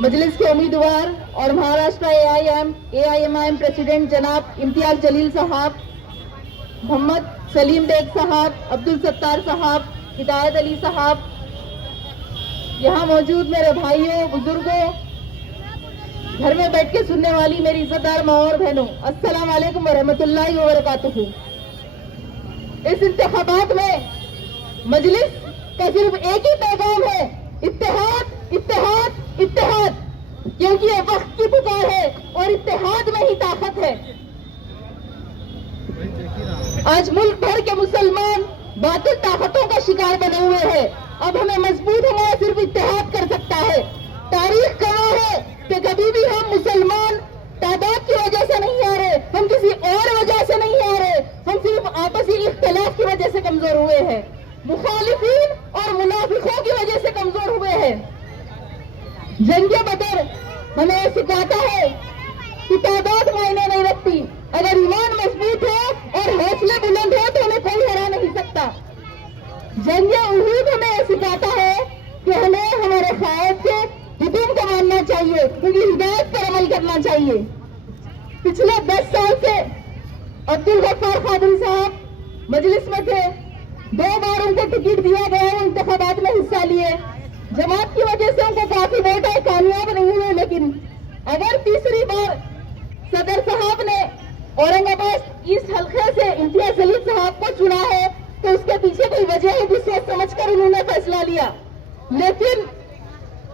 मजलिस के उम्मीदवार और महाराष्ट्र AIMIM प्रेसिडेंट जनाब इम्तियाज जलील साहब, मोहम्मद सलीम बेग साहब, अब्दुल सत्तार साहब, हिदायत अली साहब, यहाँ मौजूद मेरे भाइयों, बुजुर्गों, घर में बैठ के सुनने वाली मेरी इज्जतदार माँ और बहनों, अस्सलाम वालेकुम व रहमतुल्लाहि व बरकातुहू। इस इंतखाबात में मजलिस का सिर्फ एक ही पैगाम है, इत्तेहाद, इत्तेहाद, इत्तेहाद, क्योंकि ये वक्त की पुकार है और इत्तेहाद में ही ताकत है। आज मुल्क भर के मुसलमान बातिल ताकतों का शिकार बने हुए हैं। अब हमें मजबूत होना सिर्फ इत्तेहाद कर सकता है। तारीख गवाह है कि कभी भी हम मुसलमान तादाद की वजह से नहीं आ रहे, हम किसी और वजह से नहीं आ रहे, हम सिर्फ आपसी इख्तिलाफ की वजह से कमजोर हुए हैं, मुखालिफिन और मुनाफिकों की वजह से कमजोर हुए हैं। जंगे बदर हमें सिखाता है कि तादाद मायने नहीं रखती, अगर ईमान मजबूत है और हौसले बुलंद है तो हमें कोई हरा नहीं सकता। जंगे उहूद हमें सिखाता है कि हमें हमारे ख्वाहिश के हुक्म को मानना चाहिए, क्योंकि हिदायत पर अमल करना चाहिए। पिछले 10 साल से अब्दुल गफ्फार कादरी साहब मजलिस में थे, 2 बार उनको टिकट दिया गया, इंतखाबात में हिस्सा लिए, जमात की वजह से उनको काफी वोट आए, कामयाब नहीं हुए। लेकिन अगर तीसरी बार सदर साहब ने औरंगाबाद इस हल्के से इम्तियाज जलील साहब को चुना है तो उसके पीछे कोई वजह है जिसे समझकर उन्होंने फैसला लिया। लेकिन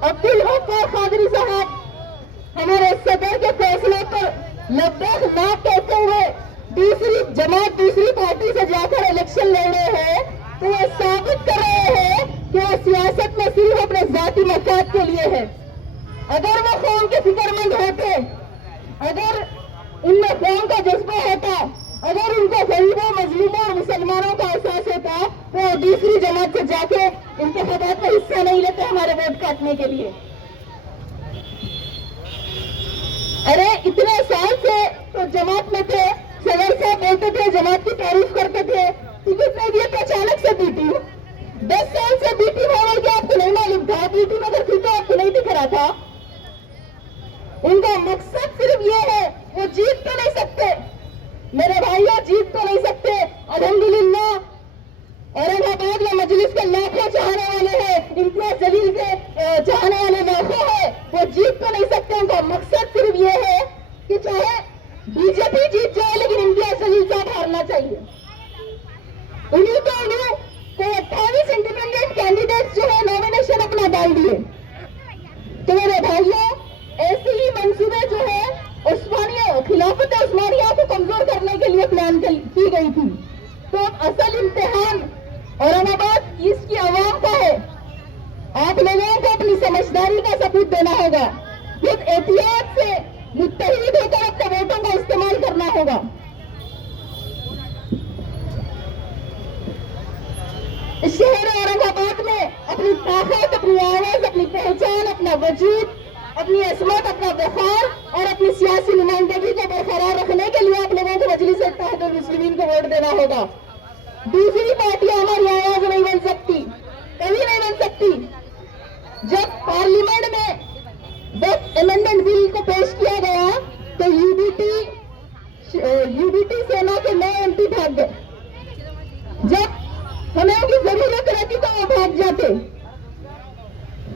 अब्दुल गफ्फार कादरी साहब हमारे सदर के फैसले पर लब्बैक ना कहते हुए दूसरी पार्टी से जाकर इलेक्शन लड़ रहे हैं, तो ये साबित कर रहे हैं कि वो सियासत में सिर्फ अपने जाती मफाद के लिए है। अगर वो कौम के फिक्रमंद होते, अगर उनमें कौम का जज्बा होता, अगर उनको गरीबों, मजलूमों और मुसलमानों का एहसास होता, तो दूसरी जमात से जाके इंतखाबात में हिस्सा नहीं लेते हमारे वोट काटने के लिए। अरे इतने साल से तो जमात में थे, सदर साहब बोलते थे, जमात की तारीफ करते थे, टिकट नहीं दिए तो अचानक से बीटी। 10 साल से बीटी भावल के आपको नहीं मालूम था, बीटी में अगर थी तो आपको नहीं दिख रहा था। उनका मकसद सिर्फ ये है, वो जीत तो नहीं सकते मेरे भाइयों, जीत तो नहीं सकते। अल्हम्दुलिल्लाह औरंगाबाद में मजलिस के लाखों चाहने वाले हैं, इम्तियाज जलील के चाहने वाले लाखों हैं, वो जीत तो नहीं सकते। उनका मकसद सिर्फ ये है कि चाहे बीजेपी जीत जाए लेकिन इम्तियाज जलील साहब हारना चाहिए। उन्हीं को 28 इंडिपेंडेंट कैंडिडेट्स जो है नॉमिनेशन अपना डाल दिए। तो मेरे भाइयों, ऐसे ही मंसूबे जो है खिलाफत उस्मानिया को कमजोर करने के लिए प्लान की गई थी। तो अब असल इम्तिहान औरंगाबाद ईस्ट की आवाम का है। आप लोगों को अपनी समझदारी का सबूत देना होगा, खुद एहतियात से मुत्तहिद होकर अपने वोटों का इस्तेमाल करना होगा। इस शहर औरंगाबाद में अपनी ताकत, अपनी आवाज, अपनी पहचान, अपना वजूद, अपनी असमत, अपना वफार और अपनी सियासी नुमाइंदगी को बरकरार रखने के लिए आप लोगों को मजलिस इत्तेहादुल मुस्लिमीन को वोट देना होगा। दूसरी पार्टियां हमारी आवाज नहीं बन सकती, कभी नहीं बन सकती। जब पार्लियामेंट में 10 अमेंडमेंट बिल को पेश किया गया तो यूबीटी सेना के 9 MP भाग गए। जब हमें उनकी जरूरत रहती तो वो भाग जाते।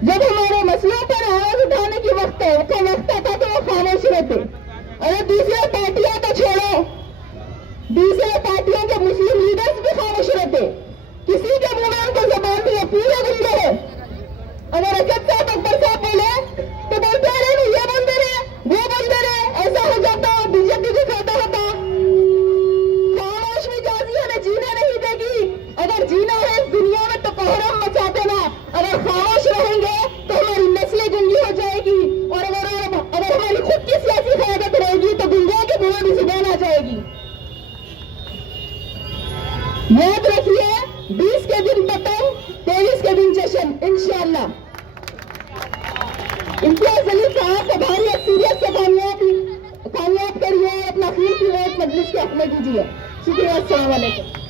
जब हमारे मसलों पर आवाज उठाने की वक्त आता तो वो खामोश रहते। अरे दूसरे पार्टियों को छोड़ो, दूसरे पार्टियों के मुस्लिम लीडर्स भी खामोश रहते, किसी के मुंह में उनको जबान नहीं है, पूरे गुंडे है। अगर असद साहब, अकबर साहब बोले तो बोलते हैं नहीं, ये बंदे रहे, वो बंदे रहे, ऐसा हो जाता, बीजेपी भी खाता होता। खामोश मिजाजी हमें जीने नहीं देगी। अगर जीना है इस दुनिया में तो कोहराम मचा देना। अगर खामोश रहेंगे तो हमारी नस्लें गुंगी हो जाएगी, और अगर हमारी खुद की सियासी क़यादत रहेगी तो गुंगियों के मुंह में जुबान आ जाएगी। याद रखिए, 20 के दिन पतंग, 23 के दिन जश्न, इंशाअल्लाह। इम्तियाज जलील साहब को भारी अक्सरियत से कामयाब करिए, अपना कीमती वोट मजलिस के हक में दीजिए। शुक्रिया, अस्सलाम वालेकुम।